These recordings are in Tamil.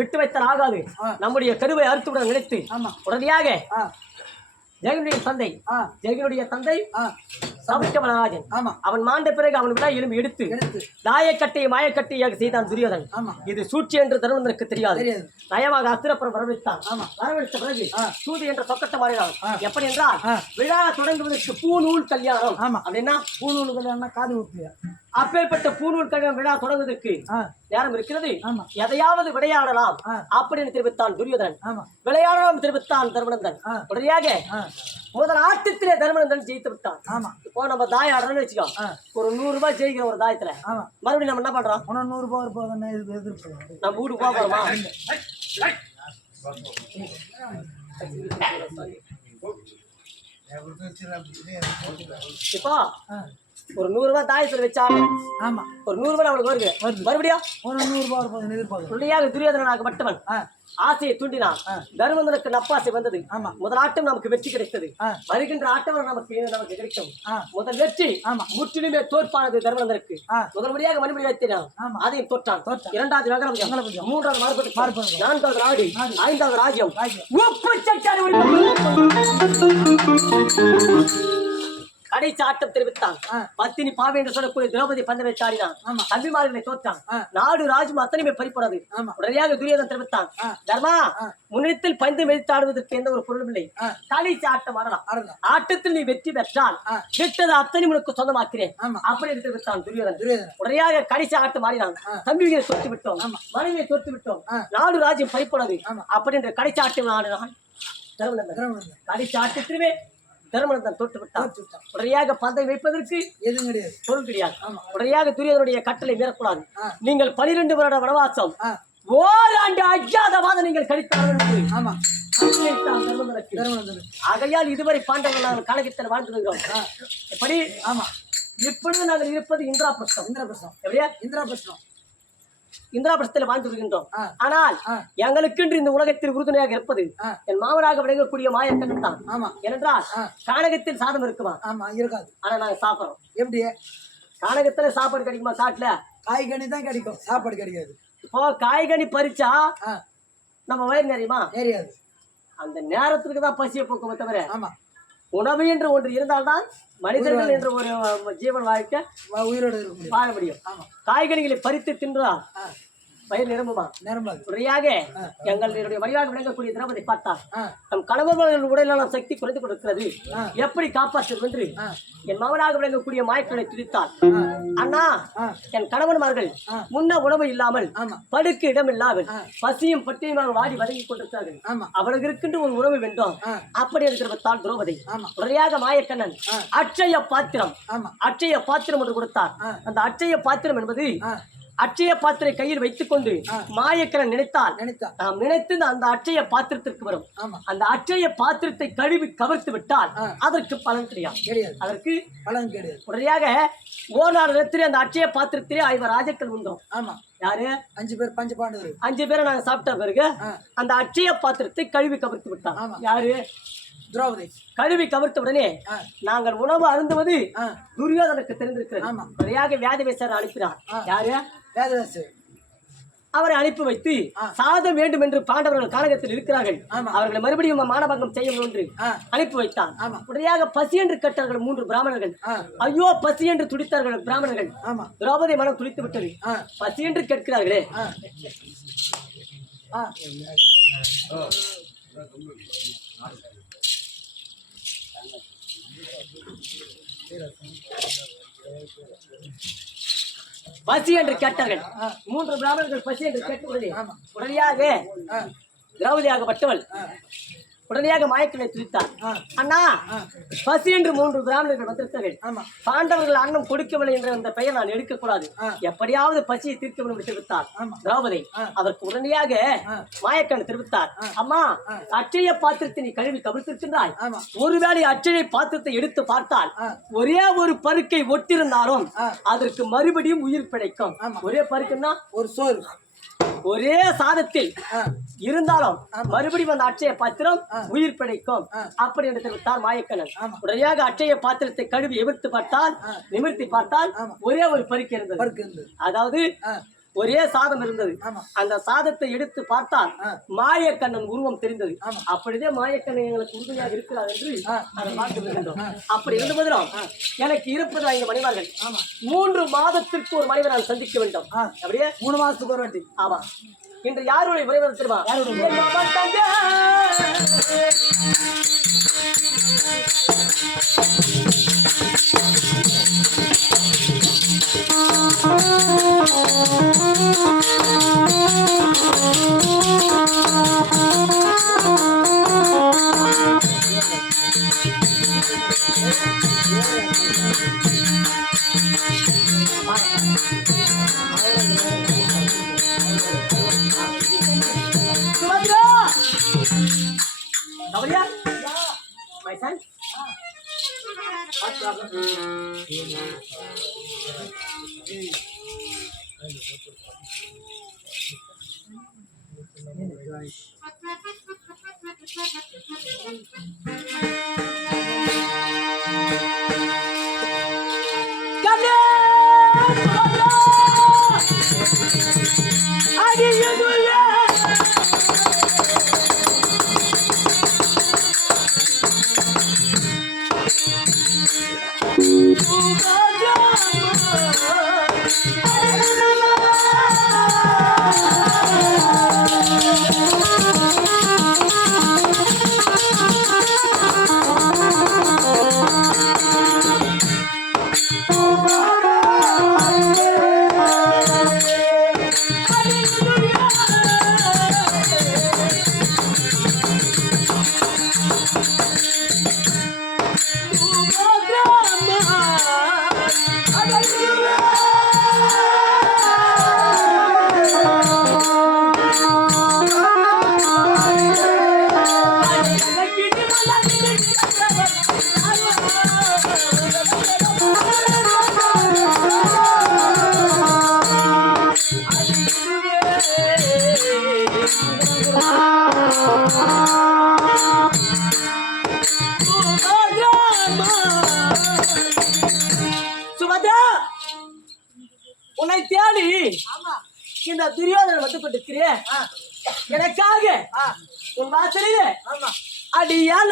விட்டு வைத்தல் ஆகாது. நம்முடைய கருவை அறுத்துவிட நினைத்து உடனடியாக ஜெகனுடைய தந்தை ஜெகனுடைய தந்தை சபிக்கமலராஜன் அவன் மாண்ட பிறகு அவன் விழா எலும்பு எடுத்து தாயக்கட்டையை மாயக்கட்டையாக செய்தான் துரியோதன். இது சூழ்ச்சி என்று தருமனுக்கு தெரியாது. நயமாக அத்திரப்புறம் வரவழைத்தான். வரவழைத்த பிறகு சூது என்ற சொக்கத்தை மாறினான். எப்படி என்றால் விழா தொடங்குவதற்கு பூநூல் கல்யாணம் அப்படின்னா பூநூல் கல்யாணம் காது ஊத்து. அப்பேற்பட்ட பூநூல் கல்யாணம் விழா தொடங்குவதற்கு நேரம் இருக்கிறது. எதையாவது விளையாடலாம் அப்படின்னு தெரிவித்தான் துரியோதனன். விளையாடலாம் தெரிவித்தான் தர்மநந்தன். உடனடியாக முதல் ஆட்டத்திலே தர்மநந்தன் ஜெயித்து விட்டான். இப்போ நம்ம தாயம் ஆடுறோம்னு வச்சுக்கோ, ஒரு 100 ரூபாய் ஜெயிக்கிறோம் ஒரு தாயத்துல. மறுபடியும் நம்ம என்ன பண்றோம்? 100 ரூபாய் நம்ம வீட்டுக்கு போக போறோமா? இப்போ ஒரு 100 ரூபாய் தாயத்தில் வச்சாலும் ஒரு 100 ரூபாய் அவனுக்கு வருது. மறுபடியும் ஒரு 100 ரூபாய் பிள்ளையாக துரியோதனனாக பட்டவன் ஆசையை தூண்டினான். தர்மந்தனுக்கு நப்பாசை வந்தது. முதல் ஆட்டம் நமக்கு வெற்றி கிடைத்தது. வருகின்ற ஆட்டம் நமக்கு கிடைக்கும். முதல் வெற்றி முற்றிலுமே தோற்பானது தர்மந்தனுக்கு. முதல் முறையாக மறுபடி வைத்தினான். அதையும் தோற்றான். இரண்டாவது நகரம், மூன்றாவது மாறுபட்டு, நான்காவது நாடு, ஐந்தாவது ராஜ்யம் கடைசி ஆட்டம் தெரிவித்தான். பத்தினி பாவை என்று சொல்லக்கூடிய திரௌபதி பந்தவை சாடினான். தம்பிமார்களை தோற்றான். நாடு ராஜ்யம் அத்தனையுமே பறிப்போனது. உடனடியாக துரியோதனன் தெரிவித்தான், தர்மா முன்னத்தில் பந்து மெதித்தாடுவதற்கு எந்த ஒரு பொருளும் இல்லை. கடைசி ஆட்டம் ஆடலாம். ஆட்டத்தில் நீ வெற்றி பெற்றால் விட்டது அத்தனை உனக்கு சொந்தமாக்கிறேன் அப்படி என்று தெரிவித்தான் துரியோதனன். உடனடியாக கடைசி ஆட்டம் ஆடினான். தம்பிகளை தோற்று விட்டோம், மனைவியை தோற்று விட்டோம், நாடு ராஜ்யம் பறிப்போனது அப்படி என்று கடைசி ஆட்டம் ஆடினான் தர்மநந்தன். கடைசி ஆட்டத்திலுமே தர்மநந்தன் தோற்று விட்டான். உடனடியாக பந்தை வைப்பதற்கு எதுவும் கிடையாது, பொருள் கிடையாது. உடனடியாக துரியோதனுடைய கட்டளை மீறக்கூடாது. நீங்கள் 12 வருட வனவாசம் ஓராண்டு அஜாதவாத நீங்கள் கழித்தார்கள். ஆகையால் இதுவரை பாண்டவர்கள் நாங்கள் கழகத்தில் வாழ்ந்து வருகிறோம். எப்படி? இப்பொழுது நாங்கள் இருப்பது இந்திராபிரஸ்தம். எப்படியா? இந்திராபிரஸ்தத்தில் வாழ்ந்து வருகின்றோம். ஆனால் எங்களுக்கு இந்த உலகத்தில் உறுதுணையாக இருப்பது என் மாமனாக விளங்கக்கூடிய மாயக்கண்ணன் தான். ஏனென்றால் கானகத்தில் சாதம் இருக்குமா? இருக்காது. ஆனா நாங்க சாப்பிடுறோம். எப்படி? கானகத்துல சாப்பாடு கிடைக்குமா? காட்டுல காய்கனி தான் கிடைக்கும், சாப்பாடு கிடைக்காது. இப்போ காய்கனி பறிச்சா நம்ம வயிறு நிறையுமா? தெரியாது. அந்த நேரத்துக்கு தான் பசியை போக்குமே தவிர உணவு என்று ஒன்று இருந்தால்தான் மனிதர்கள் என்ற ஒரு ஜீவன் வாழ்க்கை உயிரோடு வாழ முடியும். காய்கனிகளை பறித்து தின்றால் வயிறு நிரம்புமா? முறையாக எங்களுடைய வழியாக விளங்கக்கூடிய திரௌபதி பார்த்தார். நம் கணவர்கள் உடலான சக்தி குறைந்து கொடுக்கிறது, எப்படி காப்பாற்றுவது என்று என் மகனாக விளங்கக்கூடிய மாயக்களை துடித்தார். அண்ணா, என் கணவன்மார்கள் முன்ன உணவு இல்லாமல் படுக்க இடம் இல்லாமல் பசியும் பட்டினியுமாக வாடி வதங்கி கொண்டிருக்கிறார்கள். அவளுக்கு இருக்கின்ற ஒரு உணவு வேண்டும் அப்படி இருக்கிறதால் திரௌபதி முறையாக மாயக்கண்ணன் அட்சய பாத்திரம் ஒன்று கொடுத்தார். அந்த அட்சய பாத்திரம் என்பது அட்சய பாத்திரை கையில் வைத்துக் கொண்டு மாயக்கரன் நினைத்தால் நாம் நினைத்து அந்த அட்சய பாத்திரத்திற்கு வரும். அந்த அட்சய பாத்திரத்தை கழுவி கவர்த்து விட்டால் அதற்கு பலன் கிடையாது. அதற்கு பலன் கிடையாது. உடனடியாக ஓநாடு நேரத்திலே அந்த அட்சய பாத்திரத்திலே 5 ராஜாக்கள் உண்டோம். யாரு? 5 பேர். 5 பேரை நாங்க சாப்பிட்ட பிறகு அந்த அட்சய பாத்திரத்தை கழுவி கவர்த்து விட்டான். யாரு? திரௌபதி. கழுவி கவர்த்த உடனே நாங்கள் உணவு அருந்துவது துரியோதனுக்கு தெரிந்திருக்கிறது. முறையாக வேதவேசர் அனுப்பினார். யாரு? வேதவேசர். அவரை அனுப்பி வைத்து சாதம் வேண்டும் என்று பாண்டவர்கள் கானகத்தில் இருக்கிறார்கள், அவர்களை மறுபடியும் மானபங்கம் செய்யும் என்று அனுப்பி வைத்தான். உடனடியாக பசி என்று கேட்டார்கள் 3 பிராமணர்கள். ஐயோ பசி என்று துடித்தார்கள் பிராமணர்கள். திரௌபதி மனம் துடித்து விட்டது. பசி என்று கேட்கிறார்களே. பசி என்று கேட்டார்கள் 3 பிராமணர்கள். பசி என்று கேட்டவுடனே உடனடியாக திரௌபதியாகப்பட்டவள் உடனடியாக மாயக்கனை துதித்தார். அண்ணா, பசி என்று 3 பிராமணர்கள் வந்திருக்கிறார்கள். பாண்டவர்கள் அன்னம் கொடுக்கவில்லை என்ற அந்த பெயர் நான் எடுக்கக்கூடாது, எப்படியாவது பசியை தீர்க்க வேண்டும் என்று தெரிவித்தார் திரௌபதி. அதற்கு உடனடியாக மாயக்கன் தெரிவித்தார், அம்மா, அட்சய பாத்திரத்தை நீ கழுவி கவிழ்த்திருக்கின்றாய். ஒருவேளை அட்சய பாத்திரத்தை எடுத்து பார்த்தால் ஒரே ஒரு பருக்கை ஒட்டிருந்தாலும் அதற்கு மறுபடியும் உயிர் பிழைக்கும். ஒரே பருக்குன்னா ஒரு சோறு ஒரே சாதத்தில் இருந்தாலும் மறுபடியும் அந்த அட்சய பாத்திரம் உயிர் பிழைக்கும் அப்படி என்று தெரிவித்தார் மாயக்கண்ணன். உடனடியாக அட்சய பாத்திரத்தை கழுவி எவிர்த்து பார்த்தால், நிமிர்த்தி பார்த்தால் ஒரே ஒரு பருக்கை இருந்தது. அதாவது ஒரே சாதம் இருந்தது. அந்த சாதத்தை எடுத்து பார்த்தால் மாயக்கண்ணன் உருவம் தெரிந்தது. அப்படியே மாயக்கண்ணன் எங்களுக்கு உறுதியாக இருக்கிறார் என்று அதை பார்த்து இருக்கின்றோம். அப்படி இருந்த போதிலும் எனக்கு இருப்பது 5 மணிவார்கள். 3 மாதத்திற்கு ஒரு மனிதனை நான் சந்திக்க வேண்டும். அப்படியே 3 மாதத்துக்கு ஒரு வாட்டி. ஆமா. இன்று யாருடைய விரைவில் தெரியுமா? My son? What problem? உன்னை தேடி இந்த துரியோதனை வந்து கொண்டிருக்கிறே எனக்காக உன் வாசலிலே அடியால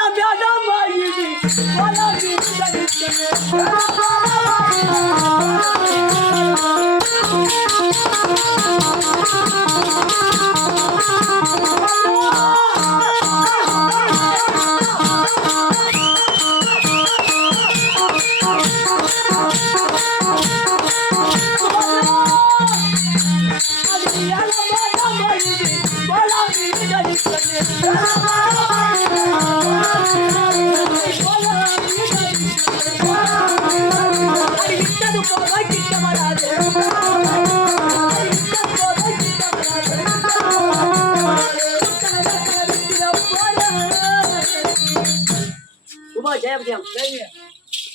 ஜெயபதியம்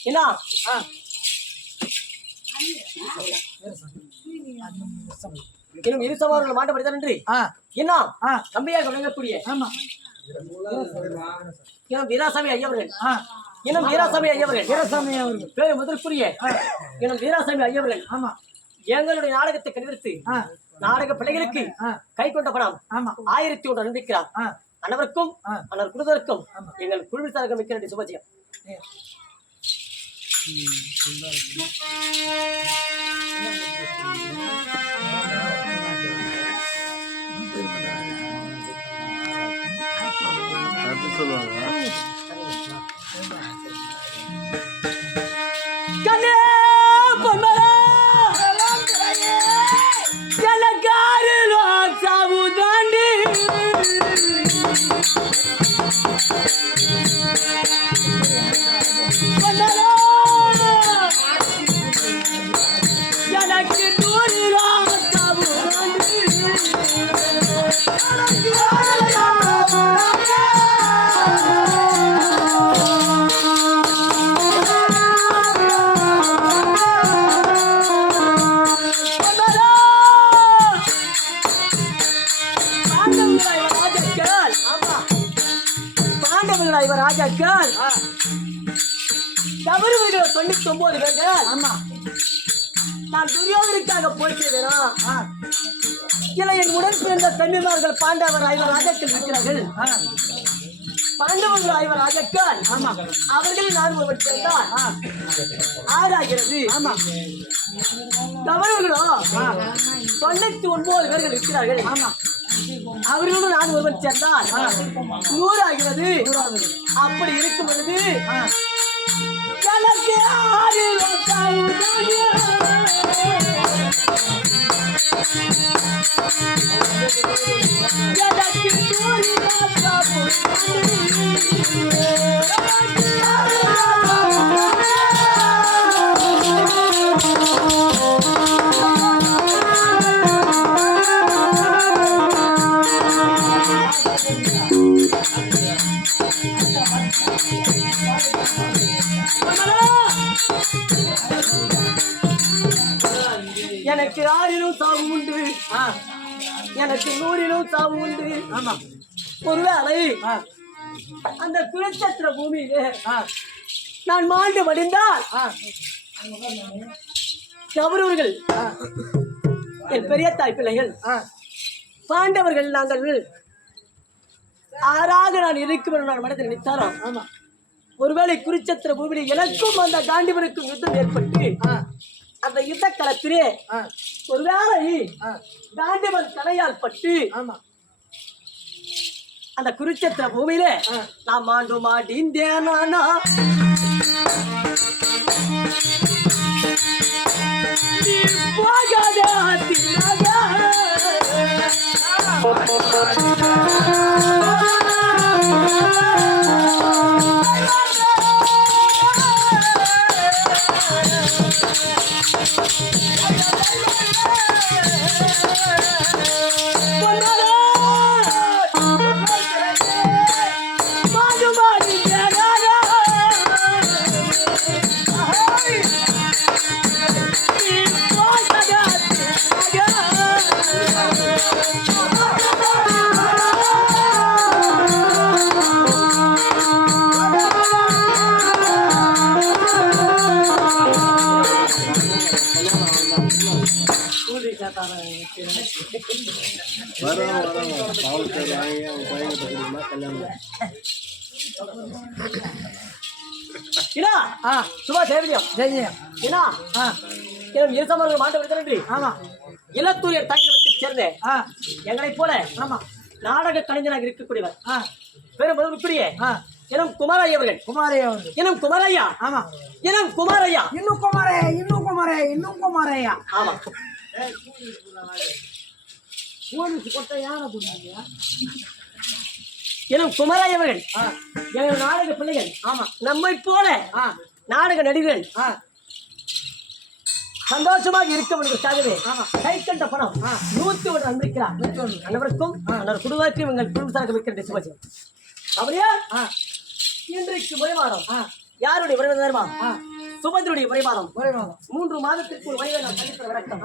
என்ன இன்னும் 2 சவார்கள் மாட்டப்படுதான் என்று என்ன தம்பியாக விளங்கக்கூடிய வீராசாமி ஐயவர்கள் இன்னும் வீராசாமி ஐயவர்கள் பேரு முதற்குரிய இன்னும் வீராசாமி ஐயவர்கள் எங்களுடைய நாடகத்தை கண்டித்து நாடக பிள்ளைகளுக்கு கை கொண்ட பணம் 1001 அனுப்பிக்கிறார். அனைவருக்கும் அனர் குருதருக்கும் எங்கள் குழுவில் சார்க மிக்க நன்றி. சுபஜியம். ராஜாக்கள் 99 பேர்கள் நான் துரியோதனுக்காக போய் செய்தேனா இல்லை என் உடன் பிறந்த தம்பிமார்கள் பாண்டவர் ஐவர் ராஜாக்கள் இருக்கிறார்கள் பாண்டவர்கள் ஐவர் ராஜாக்கள் அவர்களில் நான் ஒருவர் சேர்ந்தால் ஆறாகிறது கவர்னர்களோ 99 பேர்கள் இருக்கிறார்கள் அவர்களும் நான் ஒருவர் சேர்ந்தால் 100 ஆகிறது அப்படி இருக்கும் பொழுது எனக்கு எனக்கு 6 சாவு உண்டு எனக்கு 100 சாவு உண்டு ஒருவேளை அந்த குருச்சத்திர பூமியிலே நான் மாண்டு மடிந்தால் கௌரவர்கள் என் பெரிய தாய் பிள்ளைகள் பாண்டவர்கள் நாங்கள் ஆறாக நான் இருக்கும் என்று நான் மனதில் நினைத்தாலும் ஒருவேளை குருச்சத்திர பூமியில் எனக்கும் அந்த காண்டிவனுக்கும் யுத்தம் ஏற்பட்டு அந்த யுத்த களத்திலே ஒருவேளை காண்டிவன் தலையால் பட்டு அந்த குருச்சத்திர பூமியில நான் மாண்டு மாட்டேனா போகாத சுபா ஜெயவிஜயம் மாட்ட விடுத்தே இலத்தூரியர் தாங்கியவற்றை சேர்ந்த எங்களைப் போல நாடக கலைஞராக இருக்கக்கூடியவர் பெரும் முதலுக்குரிய இனம் குமாரையா அவர்கள் இனம் குமாரையா இனம் குமாரையா இன்னும் குமாரையா ஆமா எனும் குமராய் அவர்கள் எங்கள் நாடக பிள்ளைகள் நம்மை போல நாடக நடிகர்கள் சந்தோஷமாக இருக்க வேண்டியதற்காகவே கை கண்ட பணம் 101 அனுமதிக்கிறார் அனைவருக்கும் அந்த குடும்பத்திற்கும் எங்கள் குடும்பத்தார்கள் வைக்கின்ற சிவஜி அவரே இன்றைக்கு முறைமாதம் யாருடைய உறவு தருமா சுபத்தினுடைய முறைமாதம் 3 மாதத்திற்கு ஒரு வயதை நான் கண்டிப்பாக விளக்கம்